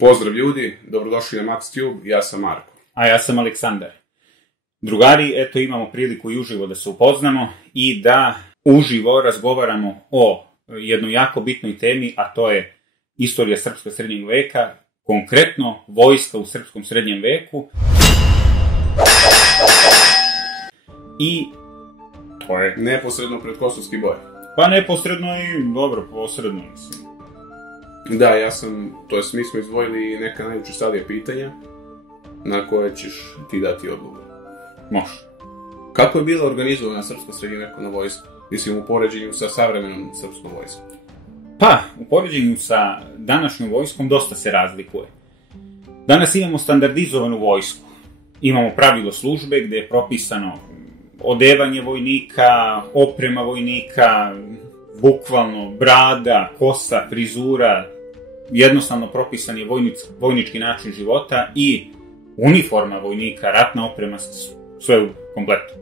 Pozdrav ljudi, dobrodošli na MaxTube, ja sam Marko. A ja sam Aleksandar. Drugari, eto imamo priliku i uživo da se upoznamo i da uživo razgovaramo o jednoj jako bitnoj temi, a to je istorija srpskog srednjeg veka, konkretno vojska u srpskom srednjem veku. I to je... Neposredno pred Kosovski boj. Pa neposredno i dobro, posredno mislim. Da, mi smo izdvojili neka najučestalija pitanja na koje ćeš ti dati odgovor. Može. Kako je bila organizovana srpska srednjovekovna vojska? Mislim, u poređenju sa savremenom srpskom vojskom. Pa, u poređenju sa današnjom vojskom dosta se razlikuje. Danas imamo standardizovanu vojsku. Imamo pravilo službe gde je propisano odevanje vojnika, oprema vojnika, bukvalno brada, kosa, frizura, jednostavno propisan je vojnički način života i uniforma vojnika, ratna oprema, sve u kompletu.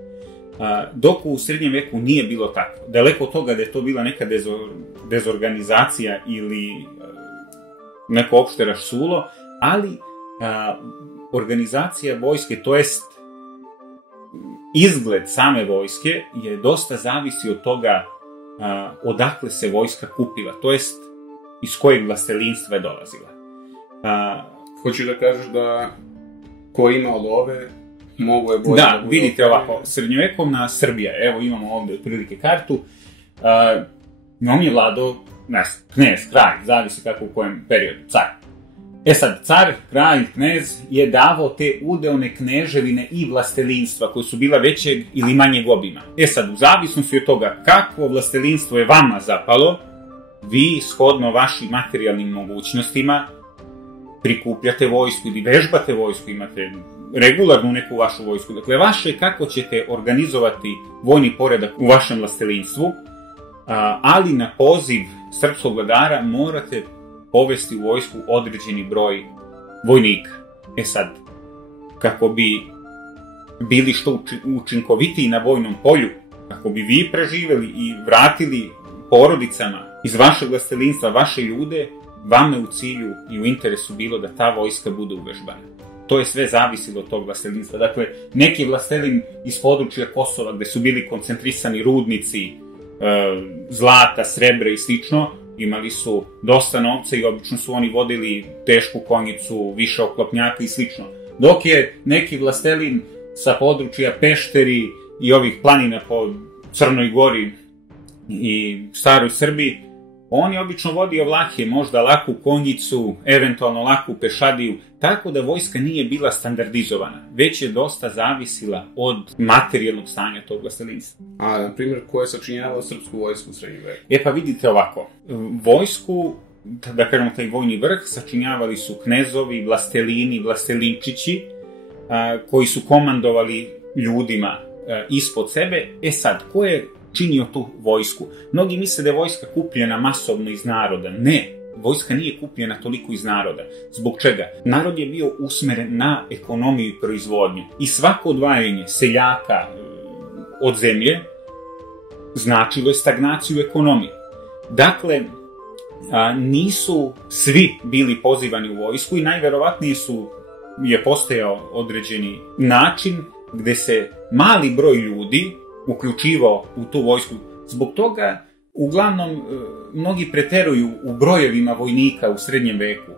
Dok u srednjem veku nije bilo tako. Daleko od toga da je to bila neka dezorganizacija ili neko opšte rašsulo, ali organizacija vojske, to jest izgled same vojske je dosta zavisi od toga odakle se vojska kupila, to jest iz kojeg vlastelinstva je dolazila. Hoću da kažeš da ko ima od ove, mogu je bolje da bude... vidite ovako, srednjovekovna Srbija, evo imamo ovde otprilike kartu, njom je vladao knez, kralj, zavisi kako u kojem periodu, car. Sad, car, kralj, knez je davao te udeone kneževine i vlastelinstva koje su bila većeg ili manjeg obima. Sad, u zavisnosti od toga kako vlastelinstvo je vama zapalo, vi, shodno vašim materijalnim mogućnostima, prikupljate vojsku ili vežbate vojsku, imate regularnu neku vašu vojsku. Dakle, vaše je kako ćete organizovati vojni poredak u vašem vlastelinstvu, ali na poziv srpskog vladara morate povesti u vojsku određeni broj vojnika. Sad, kako bi bili što učinkovitiji na vojnom polju, kako bi vi preživeli i vratili porodicama iz vašeg vlastelinstva vaše ljude, vama u cilju i u interesu bilo da ta vojska bude uvežbana. To je sve zavisilo od tog vlastelinstva. Dakle, neki vlastelin iz područja Kosova, gde su bili koncentrisani rudnici, zlata, srebra i slično, imali su dosta novca i obično su oni vodili tešku konjicu, više oklopnjaka i slično. Dok je neki vlastelin sa područja Pešteri i ovih planina po Crnoj Gori i Staroj Srbiji, on je obično vodio vlahe, možda laku konjicu, eventualno laku pešadiju, tako da vojska nije bila standardizovana, već je dosta zavisila od materijalnog stanja tog vlastelinstva. A, na primjer, ko je sačinjavao srpsku vojsku u srednjem veku? Pa vidite ovako, vojsku, da kažemo taj vojni vrh, sačinjavali su knezovi, vlastelini, vlastelinčići, koji su komandovali ljudima ispod sebe. Sad, ko je činio tu vojsku? Mnogi misle da je vojska kupljena masovno iz naroda. Ne, vojska nije kupljena toliko iz naroda. Zbog čega? Narod je bio usmeren na ekonomiju i proizvodnju. I svako odvajanje seljaka od zemlje značilo je stagnaciju ekonomije. Dakle, nisu svi bili pozivani u vojsku i najverovatnije je postojao određeni način gde se mali broj ljudi uključivao u tu vojsku. Zbog toga, uglavnom, mnogi preteruju u brojevima vojnika u srednjem veku.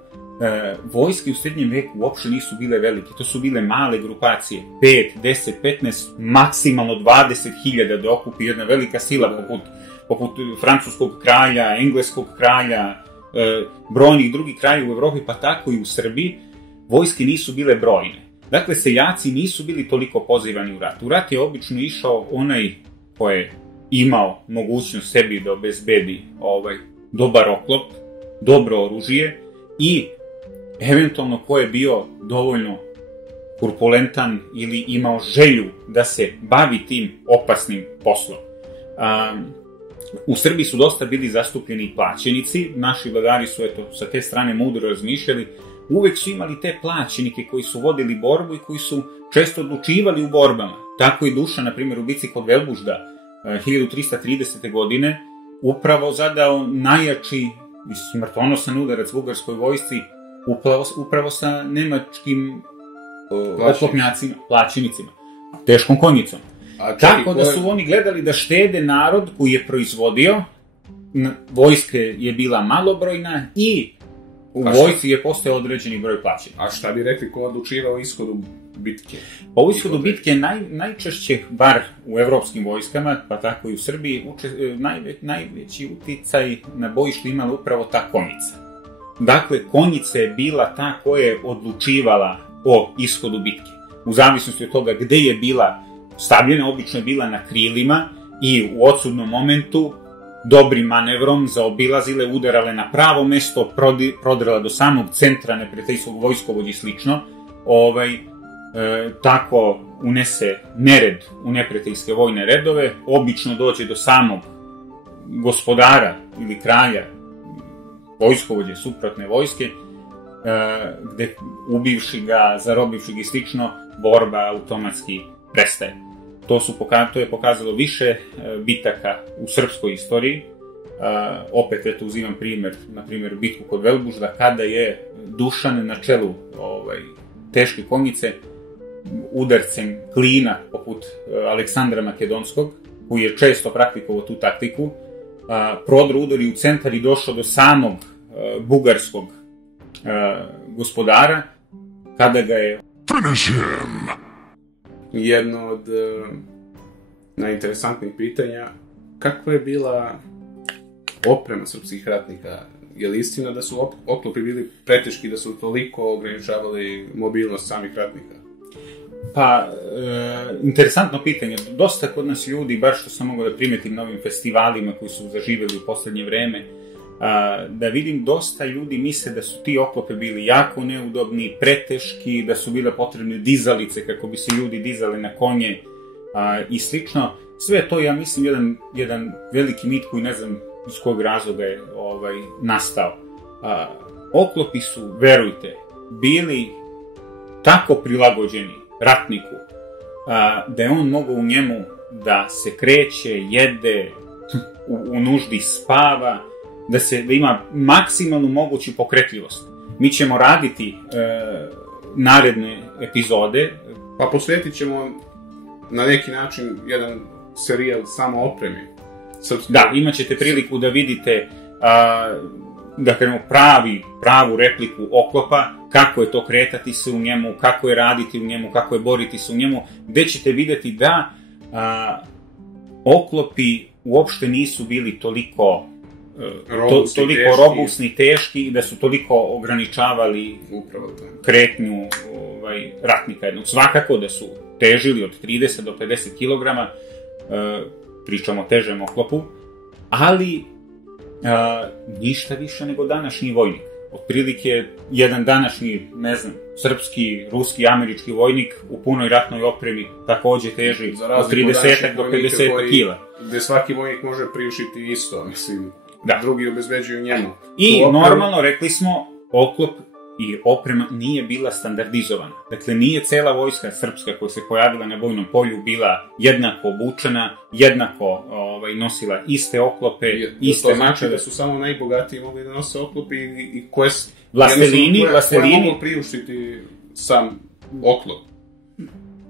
Vojske u srednjem veku uopšte nisu bile velike, to su bile male grupacije, 5, 10, 15, maksimalno 20.000 da okupi jedna velika sila poput francuskog kralja, engleskog kralja, brojnih drugih kraljeva u Evropi, pa tako i u Srbiji, vojske nisu bile brojne. Dakle, seljaci nisu bili toliko pozivani u rat. U rat je obično išao onaj ko je imao mogućnost sebi da obezbedi dobar oklop, dobro oružje i eventualno ko je bio dovoljno korpulentan ili imao želju da se bavi tim opasnim poslom. U Srbiji su dosta bili zastupljeni plaćenici, naši vladari su sa te strane mudro razmišljali, uvek su imali te plaćenike koji su vodili borbu i koji su često odlučivali u borbama. Tako i Dušan, na primjer, u bici kod Velbužda 1330. godine upravo zadao najjači i smrtonosan udarac bugarskoj vojsci upravo sa nemačkim oklopnjacima, plaćenicima, teškom konjicom. Tako da su oni gledali da štede narod koji je proizvodio, vojske je bila malobrojna i u vojsci je postojao određeni broj plaćenika. A šta bi rekli ko odlučivao o ishodu bitke? Pa u ishodu bitke najčešće, bar u evropskim vojskama, pa tako i u Srbiji, najveći uticaj na bojištu imala upravo ta konjica. Dakle, konjica je bila ta koja je odlučivala o ishodu bitke. U zavisnosti od toga gde je bila stavljena, obično je bila na krilima i u odsudnom momentu dobrim manevrom zaobilazile, udarale na pravo mesto, prodrala do samog centra neprijateljskog vojskovođa i slično, tako unese nered u neprijateljske vojne redove, obično dođe do samog gospodara ili kralja vojskovođe suprotne vojske, gde ubivši ga, zarobivši ga i slično, borba automatski prestaje. To je pokazalo više bitaka u srpskoj istoriji. Opet, eto, uzimam primer, na primjer, bitku kod Velbužda, kada je Dušan na čelu teške konjice udarcem klina, poput Aleksandra Makedonskog, koji je često praktikovao tu taktiku, prodro udari u centar i došao do samog bugarskog gospodara, kada ga je Finish him! Jedno od najinteresantnijih pitanja, kakva je bila oprema srpskih ratnika? Je li istina da su oklopi bili preteški, da su toliko ograničavali mobilnost samih ratnika? Pa, interesantno pitanje. Dosta kod nas ljudi, bar što sam mogao da primetim na ovim festivalima koji su zaživjeli u poslednje vreme, da vidim dosta ljudi misle da su ti oklope bili jako neudobni, preteški, da su bile potrebne dizalice kako bi se ljudi dizali na konje i slično. Sve to, ja mislim, jedan veliki mit koji ne znam iz kojeg razloga je nastao. Oklopi su, verujte, bili tako prilagođeni ratniku da je on mogao u njemu da se kreće, jede, u nuždi spava, da ima maksimalnu moguću pokretljivost. Mi ćemo raditi naredne epizode. Pa posvetit ćemo na neki način jedan serijal samo opremi. Da, imat ćete priliku da vidite da krenemo pravu repliku oklopa, kako je to kretati se u njemu, kako je raditi u njemu, kako je boriti se u njemu, gde ćete videti da oklopi uopšte nisu bili toliko robustni, teški i da su toliko ograničavali kretnju ratnika jednog. Svakako da su težili od 30 do 50 kg, pričamo o težem oklopu, ali ništa više nego današnji vojnik. Otprilike jedan današnji, ne znam, srpski, ruski, američki vojnik u punoj ratnoj opremi takođe teži od 30 do 50 kila. Gde svaki vojnik može priušiti isto, mislim. Da. Drugi obezbeđuju njemu. I normalno, rekli smo, oklop i oprema nije bila standardizovana. Dakle, nije cela vojska srpska koja se pojavila na bojnom polju bila jednako obučena, jednako nosila iste oklope, iste mačeve. Znači da su samo najbogatiji mogli da nose oklope i koje vlastelini mogu priuštiti sam oklop.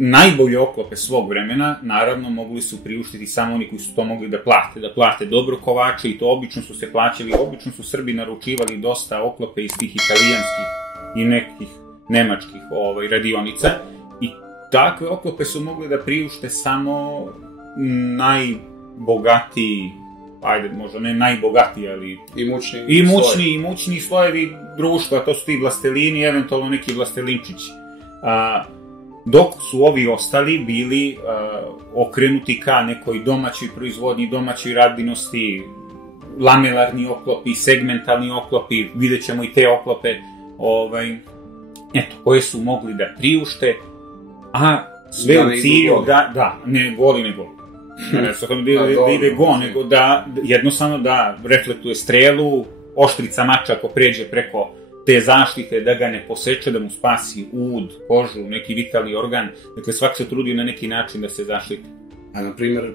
Najbolje oklope svog vremena, naravno, mogli su priuštiti samo oni koji su to mogli da plate dobro kovače i to obično su se plaćali, obično su Srbi naručivali dosta oklope iz tih italijanskih i nekih nemačkih radionica i takve oklope su mogli da priušte samo najbogatiji, ajde, možda ne najbogatiji, ali imućni slojevi društva, to su ti vlastelini, eventualno neki vlastelinčići. Dok su ovi ostali bili okrenuti ka nekoj domaćoj proizvodnji, domaćoj radinosti, lamelarni oklopi, segmentalni oklopi, vidjet ćemo i te oklope, koje su mogli da priušte, a sve u cilju ne goli. Ne samo da ide go, nego da jednostavno da reflektuje strelu, oštrica mača ako pređe preko te zaštite, da ga ne poseče, da mu spasi ud, kožu, neki vitalni organ. Dakle, svak se trudio na neki način da se zaštiti. A, na primjer,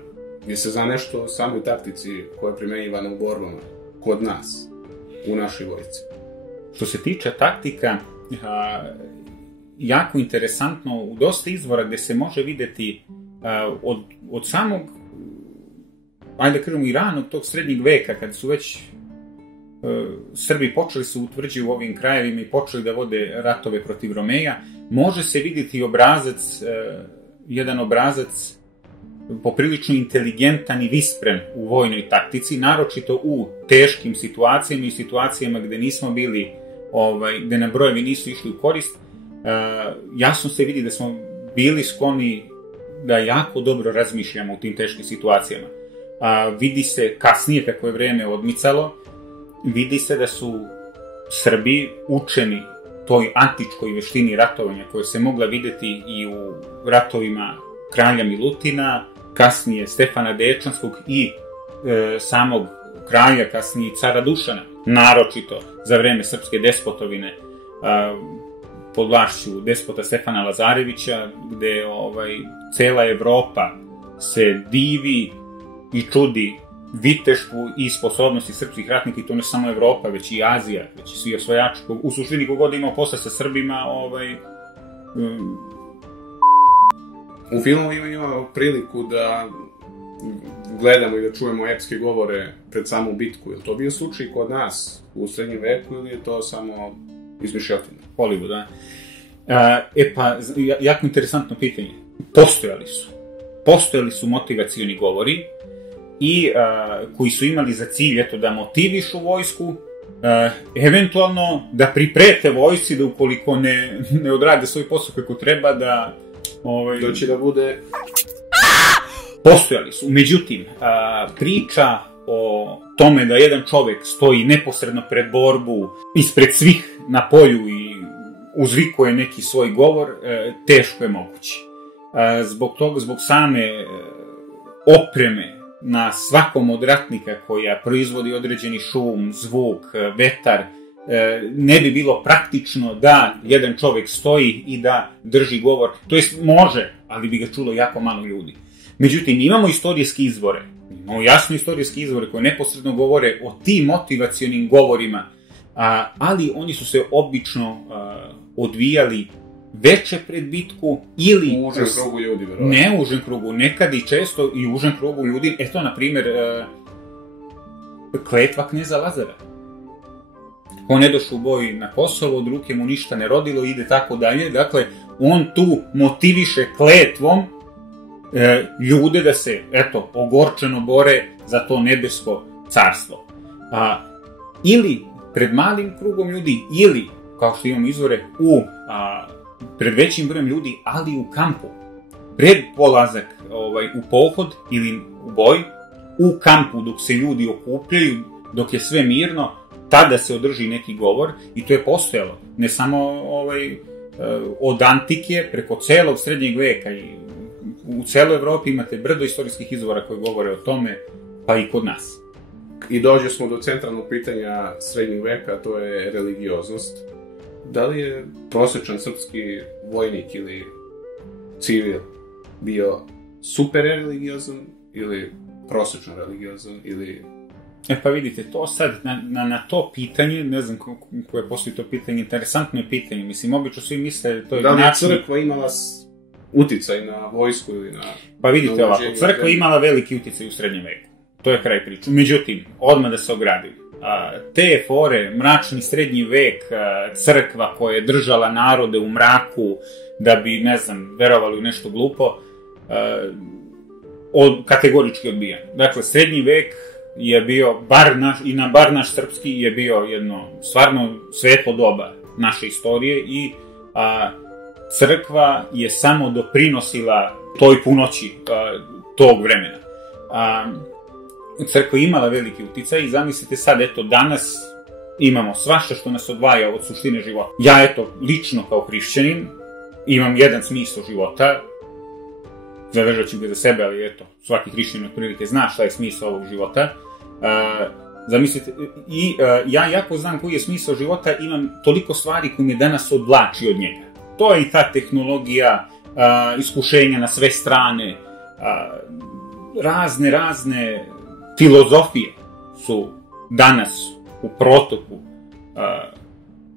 je se zna nešto o samoj taktici koja je primenjivana u borbama kod nas, u našoj vojsci? Što se tiče taktika, jako interesantno, u dosta izvora gde se može videti od samog, ajde da kažemo, i ranog tog srednjeg veka, kad su već Srbi počeli se utvrđiti u ovim krajevima i počeli da vode ratove protiv Romeja, može se vidjeti jedan obrazac poprilično inteligentan i vispren u vojnoj taktici, naročito u teškim situacijama i situacijama gde nismo bili, gde nam brojevi nisu išli u korist. Jasno se vidi da smo bili skloni da jako dobro razmišljamo u tim teškim situacijama. Vidi se kasnije, kako je vreme odmicalo, vidi se da su Srbi učeni toj antičkoj veštini ratovanja koja se mogla videti i u ratovima kralja Milutina, kasnije Stefana Dečanskog i samog kralja, kasnije cara Dušana, naročito za vreme srpske despotovine pod vlašću despota Stefana Lazarevića, gde cela Evropa se divi i čudi viteštvu i sposobnosti srpskih ratnika, i to ne samo Evropa, već i Azija, već i svi osvajači. U suštini kogod imao posla sa Srbima, U filmovima imamo priliku da gledamo i da čujemo epske govore pred samu bitku. Je li to bio slučaj kod nas u srednjem veku ili je to samo izmišljotina? Hollywood, da. Pa, jako interesantno pitanje. Postojali su motivacioni govori i koji su imali za cilj da motivišu vojsku, eventualno da priprete vojsci da ukoliko ne odrade svoj posao kako treba, da doći da bude... Postojali su. Međutim, priča o tome da jedan čovek stoji neposredno pred borbu, ispred svih na polju i uzvikuje neki svoj govor, teško je moguće. Zbog same opreme na svakom od ratnika koja proizvodi određeni šum, zvuk, vetar, ne bi bilo praktično da jedan čovek stoji i da drži govor. To jest može, ali bi ga čulo jako malo ljudi. Međutim, imamo istorijski izvore, imamo jasno istorijski izvore koje neposredno govore o tim motivacionim govorima, ali oni su se obično odvijali veče pred bitku ili... U užem krugu ljudi, verovatno. Ne u užem krugu, nekad i često i u užem krugu ljudi. Eto, na primjer, kletva kneza Lazara. On ne došao u boj na Kosovo, od ruke mu ništa ne rodilo, ide tako dalje. Dakle, on tu motiviše kletvom ljude da se, ogorčeno bore za to nebesko carstvo. Ili pred malim krugom ljudi, ili, kao što imamo izvore, pred većim brojem ljudi, ali u kampu. Pred polazak u pohod ili u boj, u kampu dok se ljudi okupljaju, dok je sve mirno, tada se održi neki govor i to je postojalo. Ne samo od antike, preko celog srednjeg veka i u celoj Evropi imate brdo istorijskih izvora koji govore o tome, pa i kod nas. I dođe smo do centralnog pitanja srednjeg veka, to je religioznost. Da li je prosječan srpski vojnik ili civil bio super religiozan ili prosječno religiozan ili... Pa vidite, to sad, na to pitanje, ne znam koje postoji to pitanje, interesantno je pitanje, mislim, obično svi misle... Da li je crkva imala uticaj na vojsku ili na... Pa vidite ovako, crkva imala veliki uticaj u srednjem veku, to je kraj priču. Međutim, odmah da se ogradim, te fore, mračni srednji vek, crkva koja je držala narode u mraku da bi, ne znam, verovali u nešto glupo, kategorički odbijan. Dakle, srednji vek je bio, bar naš srpski, je bio jedno stvarno svetlo doba naše istorije i crkva je samo doprinosila toj punoći tog vremena. Crkva imala veliki uticaj i zamislite sad, danas imamo svašta što nas odvaja od suštine života. Ja, lično kao hrišćanin, imam jedan smisao života, zadržat ću ga za sebe, ali svaki hrišćanin otprilike zna šta je smisao ovog života. Zamislite, i ja jako znam koji je smisao života, imam toliko stvari koje me danas odvlači od njega. To je i ta tehnologija, iskušenja na sve strane, razne filozofije su danas u protoku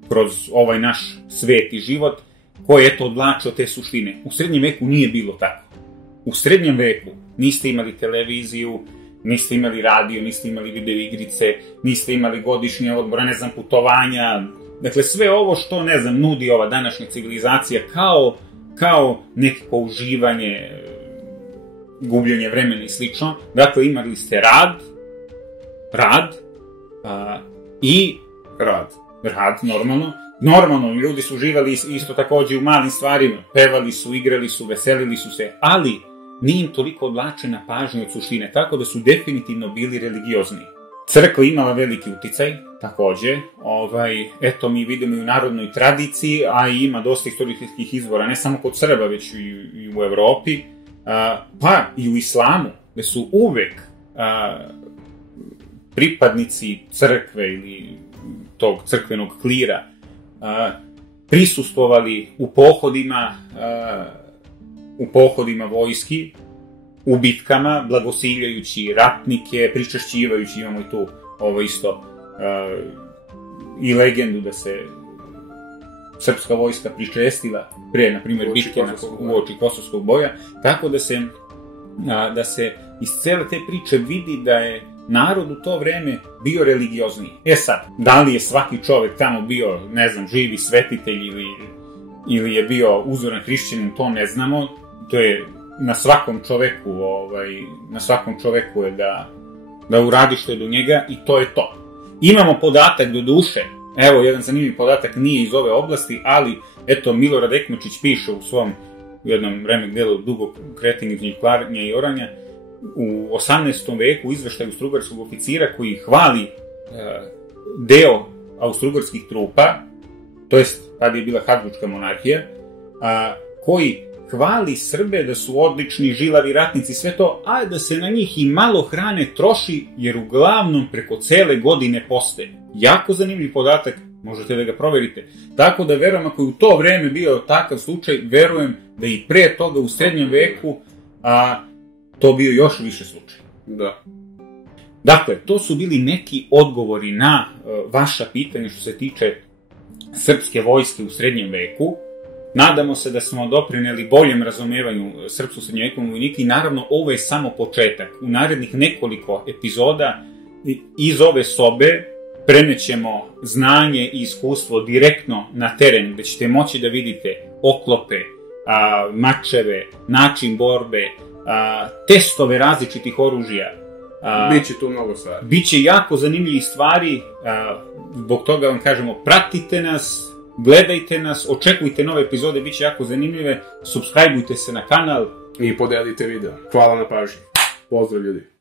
kroz ovaj naš svet i život, koje eto odvlače od te suštine. U srednjem veku nije bilo tako. U srednjem veku niste imali televiziju, niste imali radio, niste imali video igrice, niste imali godišnje odmore, ne znam, putovanja. Dakle, sve ovo što, ne znam, nudi ova današnja civilizacija kao nekako uživanje, gubljenje vremena i slično. Dakle, imali ste rad, normalno. Normalno, ljudi su uživali isto takođe u malim stvarima, pevali su, igrali su, veselili su se, ali nije im toliko odvlačena pažnja od suštine, tako da su definitivno bili religiozni. Crkva imala veliki uticaj, takođe, eto mi vidimo i u narodnoj tradiciji, a i ima dosta istorijskih izvora, ne samo kod Srba, već i u Evropi, pa i u islamu, gde su uvek pripadnici crkve ili tog crkvenog klira prisustvovali u pohodima vojski, u bitkama, blagosiljajući ratnike, pričešćivajući, imamo i tu isto i legendu da se srpska vojska pričestila pre, na primjer, bitke uoči Kosovskog boja, tako da se iz cele te priče vidi da je narod u to vreme bio religiozniji. Sad, da li je svaki čovek tamo bio, ne znam, živi svetitelj ili je bio uzoran hrišćanin, to ne znamo. To je na svakom čoveku je da uradi što je do njega i to je to. Imamo podatak do duše, evo jedan zanimljiv podatak, nije iz ove oblasti, ali eto Milorad Ekmečić piše u svom jednom remek delu Dugo kretanje između klarnja i oranja, u 18. veku izveštaju austrougarskog oficira koji hvali deo austrougarskih trupa, to jest tad je bila Habsburška monarhija, koji hvali Srbe da su odlični, žilavi ratnici, sve to, a da se na njih i malo hrane troši, jer uglavnom preko cele godine poste. Jako zanimljiv podatak, možete da ga proverite. Tako da verujem, ako je u to vreme bio takav slučaj, verujem da i pre toga u srednjem veku to bio još više slučaj. Da. Dakle, to su bili neki odgovori na vaša pitanja što se tiče srpske vojske u srednjem veku. Nadamo se da smo doprineli boljem razumevanju srpskog srednjovekovnog vojnika i naravno ovo je samo početak. U narednih nekoliko epizoda iz ove sobe prenećemo znanje i iskustvo direktno na teren, gde ćete moći da vidite oklope, mačeve, način borbe, testove različitih oružja. Biće tu mnogo stvari. Biće jako zanimljivih stvari, zbog toga vam kažemo, pratite nas, gledajte nas, očekujte nove epizode, biće jako zanimljive, subscribeujte se na kanal. I podelite video. Hvala na pažnji. Pozdrav ljudi.